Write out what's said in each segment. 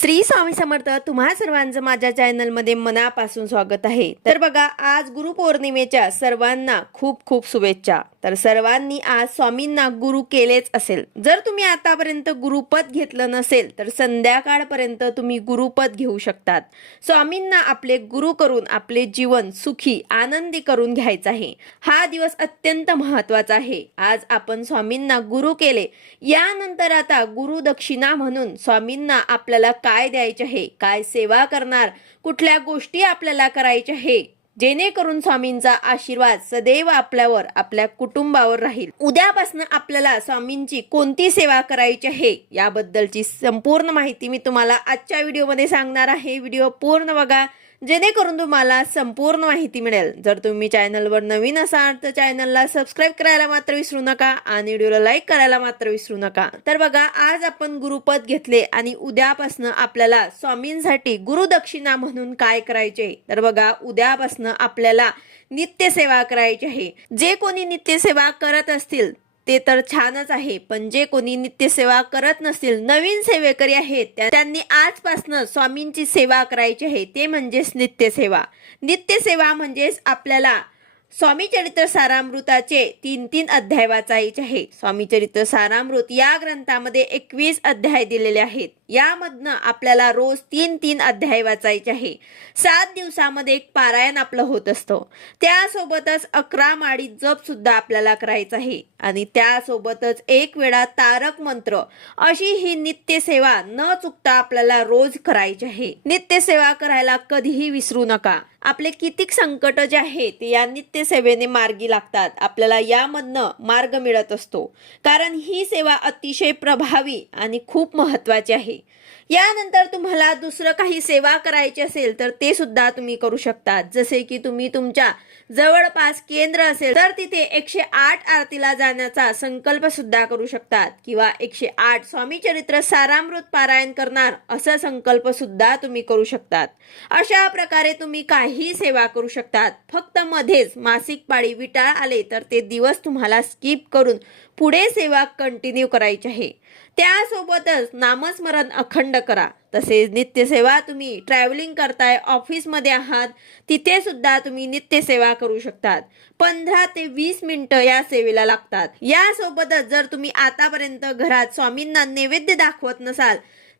श्री स्वामी समर्थ तुम्हा सर्वांचं माझ्या चॅनलमध्ये मनापासून स्वागत आहे. तर बघा आज गुरुपौर्णिमेच्या सर्वांना खूप खूप शुभेच्छा. तर सर्वांनी आज स्वामींना गुरु केलेच असेल. जर तुम्ही आतापर्यंत गुरुपद घेतलं नसेल तर संध्याकाळपर्यंत तुम्ही गुरुपद घेऊ शकतात. स्वामींना आपले गुरु करून आपले जीवन सुखी आनंदी करून घ्यायचं आहे. हा दिवस अत्यंत महत्त्वाचा आहे. आज आपण स्वामींना गुरु केले. यानंतर आता गुरु दक्षिणा म्हणून स्वामींना आपल्याला काय द्यायचे आहे? काय सेवा करणार? कुठल्या गोष्टी आपल्याला करायच्या आहे? जेणेकरून स्वामींचा आशीर्वाद सदैव आपल्यावर आपल्या कुटुंबावर राहील. उद्यापासून आपल्याला स्वामींची कोणती सेवा करायची आहे? याबद्दलची संपूर्ण माहिती मी तुम्हाला आजच्या व्हिडिओमध्ये सांगणार आहे. व्हिडिओ पूर्ण बघा. जेणेकरून तुम्हाला संपूर्ण माहिती मिळेल. जर तुम्ही चॅनलवर नवीन असाल तर चॅनलला सबस्क्राईब करायला मात्र विसरू नका आणि व्हिडिओला लाईक करायला मात्र विसरू नका. तर बघा आज आपण गुरुपद घेतले आणि उद्यापासनं आपल्याला स्वामींसाठी गुरुदक्षिणा म्हणून काय करायचे? तर बघा उद्यापासनं आपल्याला नित्यसेवा करायची आहे. जे कोणी नित्यसेवा करत असतील ते तर छानच आहे. पण जे कोणी नित्यसेवा करत नसतील नवीन सेवेकरी आहेत त्यांनी आजपासून स्वामींची सेवा करायची आहे. ते म्हणजेच नित्यसेवा. नित्यसेवा म्हणजेच आपल्याला स्वामी चरित्र सारामृताचे तीन तीन अध्याय वाचायचे आहे. स्वामी चरित्र सारामृत या ग्रंथामध्ये एकवीस अध्याय दिलेले आहेत. यामधनं आपल्याला रोज तीन तीन अध्याय वाचायचे आहे. सात दिवसामध्ये एक पारायण आपलं होत असतं. त्यासोबतच अकरा माळी जप सुद्धा आपल्याला करायचं आहे. आणि त्यासोबतच एक वेळा तारक मंत्र अशी ही नित्यसेवा न चुकता आपल्याला रोज करायची आहे. नित्यसेवा करायला कधीही विसरू नका. आपले कितीक संकट जे आहे ते या नित्यसेवेने मार्गी लागतात. आपल्याला यामधनं मार्ग मिळत असतो. कारण ही सेवा अतिशय प्रभावी आणि खूप महत्वाची आहे. यानंतर तुम्हाला दुसरं काही सेवा करायची असेल तर ते सुद्धा तुम्ही करू शकता जसे की तुम्ही तुमच्या जवळपास केंद्र असेल तर तिथे एकशे आठ आरतीला जाण्याचा संकल्प सुद्धा करू शकतात. किंवा एकशे आठ स्वामी चरित्र सारामृत पारायण करणार असा संकल्प सुद्धा तुम्ही करू शकतात. अशा प्रकारे तुम्ही काही सेवा करू शकतात. फक्त मध्येच मासिक पाळी विटाळ आले तर ते दिवस तुम्हाला स्किप करून पुढे सेवा कंटिन्यू करायची आहे. त्यासोबतच नामस्मरण अखंड करा. तसेच नित्यसेवा तुम्ही ट्रॅव्हलिंग करताय ऑफिसमध्ये आहात तिथे सुद्धा तुम्ही नित्यसेवा करू शकतात. पंधरा ते वीस मिनिटं या सेवेला लागतात. यासोबतच जर तुम्ही आतापर्यंत घरात स्वामींना नैवेद्य दाखवत नसाल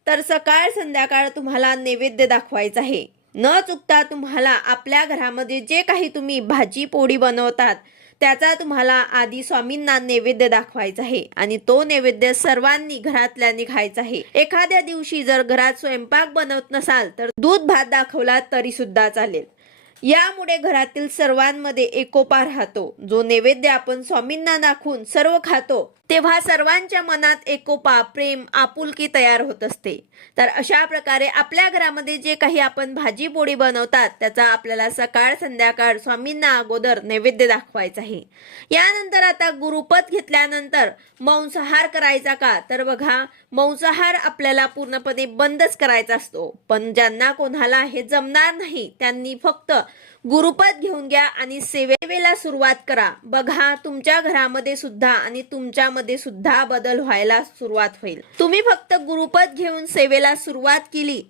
तर सकाळ संध्याकाळ तुम्हाला नैवेद्य दाखवायचं आहे. न चुकता तुम्हाला आपल्या घरामध्ये जे काही तुम्ही भाजी पोळी बनवतात त्याचा तुम्हाला आधी स्वामींना नैवेद्य दाखवायचा आहे आणि तो नैवेद्य सर्वांनी घरातल्यानी खायचा आहे. एखाद्या दिवशी जर घरात स्वयंपाक बनवत नसाल तर दूध भात दाखवला तरी सुद्धा चालेल. यामुळे घरातील सर्वांमध्ये एकोपा राहतो. जो नैवेद्य आपण स्वामींना दाखवून सर्व खातो तेव्हा सर्वांच्या मनात एकोपा प्रेम आपुलकी तयार होत असते. तर अशा प्रकारे आपल्या घरामध्ये जे काही आपण भाजी पोळी बनवतात त्याचा आपल्याला सकाळ संध्याकाळ स्वामींना अगोदर नैवेद्य दाखवायचा आहे. यानंतर आता गुरुपद घेतल्यानंतर मांसाहार करायचा का? तर बघा मांसाहार आपल्याला पूर्णपणे बंदच करायचा असतो. पण ज्यांना कोणाला हे जमणार नाही त्यांनी फक्त गुरुपद घेऊन घ्या आणि सेवेला सुरुवात करा. बघा तुमच्या घरामध्ये सुद्धा आणि तुमच्यामध्ये सुद्धा बदल व्हायला सुरुवात होईल. तुम्ही फक्त गुरुपद घेऊन सेवेला सुरुवात केली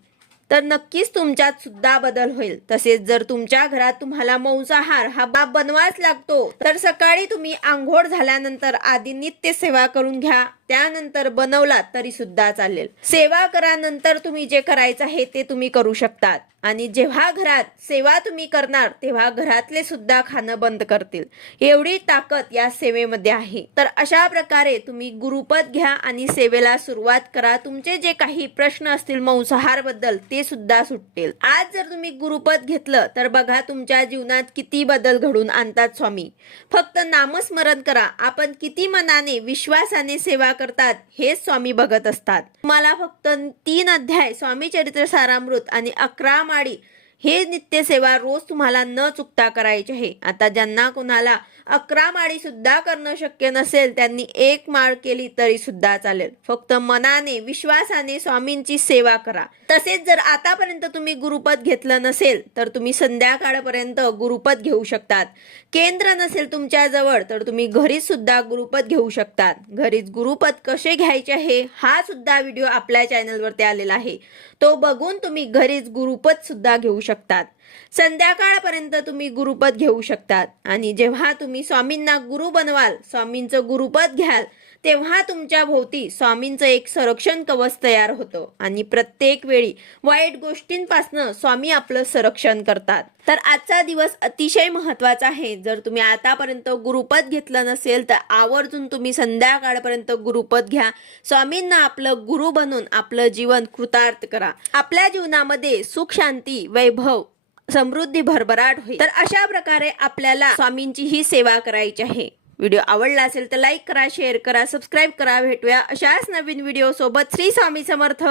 तर नक्कीच तुमच्यात सुद्धा बदल होईल. तसेच जर तुमच्या घरात तुम्हाला मांसाहार हा बाब बनवाच लागतो तर सकाळी तुम्ही आंघोळ झाल्यानंतर आधी नित्य सेवा करून घ्या. त्यानंतर बनवला तरी सुद्धा चालेल. सेवा करा नंतर तुम्ही जे करायचं आहे ते तुम्ही करू शकतात. आणि जेव्हा घरात सेवा तुम्ही करणार तेव्हा घरातले सुद्धा खाणं बंद करतील. एवढी ताकद या सेवेमध्ये आहे. तर अशा प्रकारे तुम्ही गुरुपद घ्या आणि सेवेला सुरुवात करा. तुमचे जे काही प्रश्न असतील मांसाहारबद्दल ते सुद्धा सुटतील. आज जर तुम्ही गुरुपद घेतलं तर बघा तुमच्या जीवनात किती बदल घडून आणतात स्वामी. फक्त नामस्मरण करा. आपण किती मनाने विश्वासाने सेवा करतात हेच स्वामी बघत असतात. तुम्हाला फक्त तीन अध्याय स्वामी चरित्र सारामृत आणि अकरा माळी हे नित्यसेवा रोज तुम्हाला न चुकता करायचे आहे. आता ज्यांना कोणाला अकरा माळी सुद्धा करणं शक्य नसेल त्यांनी एक माळ केली तरी सुद्धा चालेल. फक्त मनाने विश्वासाने स्वामींची सेवा करा. तसेच जर आतापर्यंत तुम्ही गुरुपद घेतलं नसेल तर तुम्ही संध्याकाळपर्यंत गुरुपद घेऊ शकतात. केंद्र नसेल तुमच्या जवळ तर तुम्ही घरीच सुद्धा गुरुपद घेऊ शकतात. घरीच गुरुपद कसे घ्यायचे आहे हा सुद्धा व्हिडिओ आपल्या चॅनलवरती आलेला आहे. तो बघून तुम्ही घरीच गुरुपद सुद्धा घेऊ शकतात. संध्याकाळपर्यंत तुम्ही गुरुपद घेऊ शकतात. आणि जेव्हा तुम्ही स्वामींना गुरु बनवाल स्वामींचं गुरुपद घ्याल तेव्हा तुमच्या भोवती स्वामींचं एक संरक्षण कवच तयार होतं. आणि प्रत्येक वेळी वाईट गोष्टींपासनं स्वामी आपलं संरक्षण करतात. तर आजचा दिवस अतिशय महत्त्वाचा आहे. जर तुम्ही आतापर्यंत गुरुपद घेतलं नसेल तर आवर्जून तुम्ही संध्याकाळपर्यंत गुरुपद घ्या. स्वामींना आपलं गुरु बनून आपलं जीवन कृतार्थ करा. आपल्या जीवनामध्ये सुख शांती वैभव समृद्धी भरभराट होईल. तर अशा प्रकारे आपल्याला स्वामींची ही सेवा करायची आहे. व्हिडिओ आवडला असेल तर लाईक करा शेअर करा सबस्क्राईब करा. भेटूया अशाच नवीन व्हिडिओ सोबत. श्री स्वामी समर्थ.